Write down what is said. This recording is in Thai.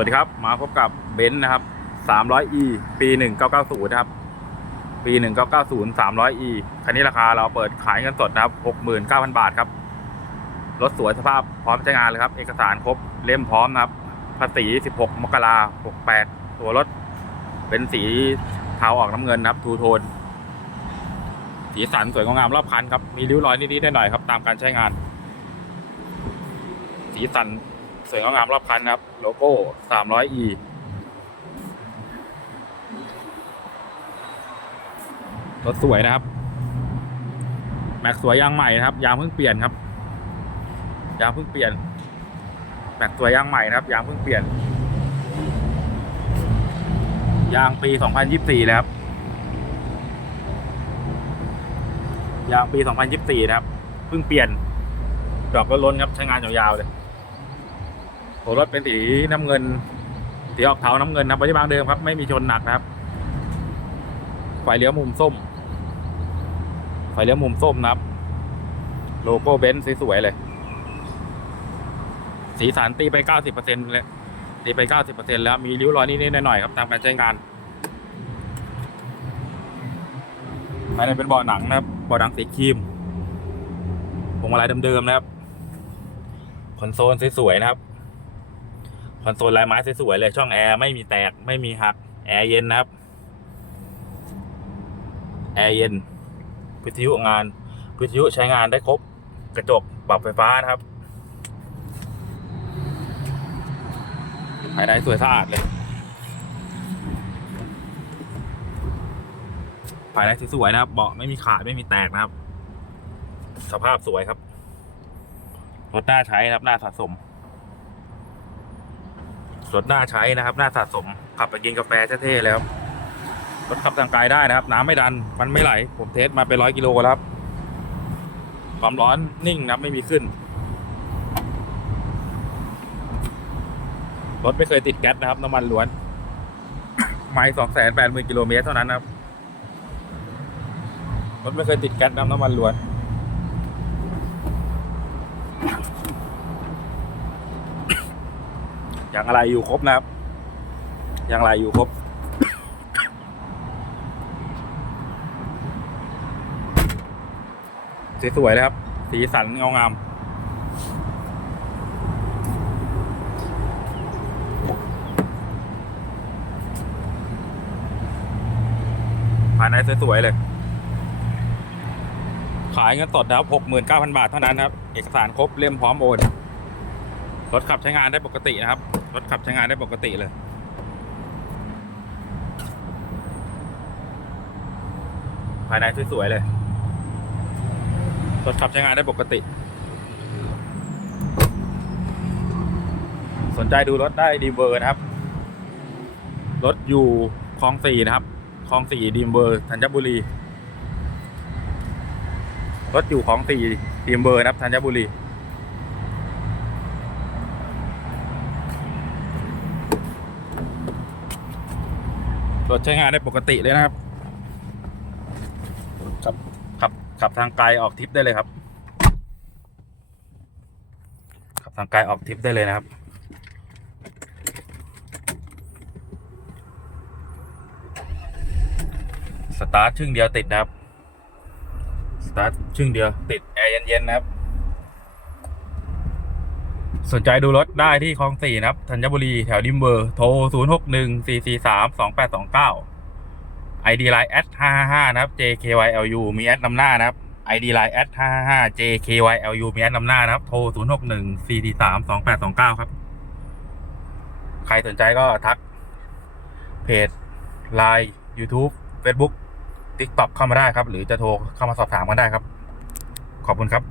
วัสดีครับ มาพบกับเบนซ์นะครับ 300e ปี 1990 นะครับ ปี 1990 300e คันนี้ราคาเราเปิดขายเงินสดนะครับ 69,000 บาทครับ รถสวยสภาพพร้อมใช้งานเลยครับ เอกสารครบ เล่มพร้อมนะครับ ภาษี 16 มกรา68 ตัวรถเป็นสีเทาออกน้ำเงินนะครับ ทูโทน สีสันสวยงามรอบคันครับ มีริ้วรอยนิดๆหน่อยๆครับ ตามการใช้งาน สีสัน สวยงามรอบคันนะครับ โลโก้ 300e รถสวยนะครับ แม็กสวยยางใหม่นะครับ ยางเพิ่งเปลี่ยนครับ ยางเพิ่งเปลี่ยน แม็กสวยยางใหม่นะครับ ยางเพิ่งเปลี่ยน ยางปี 2024เลยครับ ยางปี 2024 นะครับ เพิ่งเปลี่ยน ดอกก็ล้นครับ ใช้งานยาวๆเลย โหรถเป็นสีน้ำเงิน สีออกเทาน้ำเงินนะครับไว้ที่บางเดิมครับ ไม่มีชนหนักนะครับ ไฟเลี้ยวมุมส้ม ไฟเลี้ยวมุมส้มนะครับ โลโก้เบนซ์สวยๆเลย สีสันตีไป90%เปอร์เซ็นต์เลยตีไป90%แล้วมีริ้วรอยนิดๆหน่อยๆครับตามการใช้งานภายในเป็นเบาะหนังนะครับเบาะหนังสีครีมพวงมาลัยเดิมๆนะครับคอนโซลสวยๆนะครับ คอนโซลลายไม้สวยๆเลยช่องแอร์ไม่มีแตกไม่มีหักแอร์เย็นนะครับ แอร์เย็นวิทยุงานวิทยุใช้งานได้ครบกระจกปรับไฟฟ้านะครับภายในสวยสะอาดเลยภายในสวยๆนะครับเบาะไม่มีขาดไม่มีแตกนะครับ สภาพสวยครับรถน่าใช้นะครับน่าสะสม รถน่าใช้นะครับน่าสะสม ขับไปกินกาแฟเท่ๆแล้วรถขับทางไกลได้นะครับ น้ำไม่ดันมันไม่ไหล ผมเทสมาไปร้อยกิโลแล้วครับความร้อนนิ่งนะไม่มีขึ้น รถไม่เคยติดแก๊สนะครับ น้ำมันล้วน ไม่สองแสนแปดหมื่นกิโลเมตรเท่านั้นนะครับ รถไม่เคยติดแก๊สนะครับน้ำมันล้วน อย่างอะไรอยู่ครบนะครับ อย่างไรอยู่ครบ สวยๆเลยครับ สีสันเงางามภายในสวยๆเลย ขายเงินสดนะครับหกหมื่นเก้าพันบาทเท่านั้นครับ เอกสารครบเล่มพร้อมโอน รถขับใช้งานได้ปกตินะครับ รถขับใช้งานได้ปกติเลย ภายในสวยๆเลย รถขับใช้งานได้ปกติ สนใจดูรถได้ดีเบอร์นะครับ รถอยู่คลองสี่นะครับคลองสี่ดีมเบอร์ธัญบุรี รถอยู่คลองสี่ดีมเบอร์นะครับธัญบุรี รถใช้งานได้ปกติเลยนะครับขับขับขับทางไกลออกทริปได้เลยครับ ขับทางไกลออกทริปได้เลยนะครับสตาร์ทชึ่งเดียวติดนะครับ สตาร์ทชึ่งเดียวติดแอร์เย็นๆนะครับ สนใจดูรถได้ที่คลองสี่นะครับธัญบุรีแถวดิมเบอร์ โทร 0 6 1 4 4 3 2 8 2 9 ID Line แอด555 นะครับ JKYLU มีแอดนำหน้านะครับ ID Line แอด555 JKYLU มีแอดนำหน้านะครับ โทร 0 6 1 4 4 3 2 8 2 9 ครับ ใครสนใจก็ทัก เพจ Line YouTube Facebook TikTok เข้ามาได้ครับ หรือจะโทรเข้ามาสอบถามกันได้ครับ ขอบคุณครับ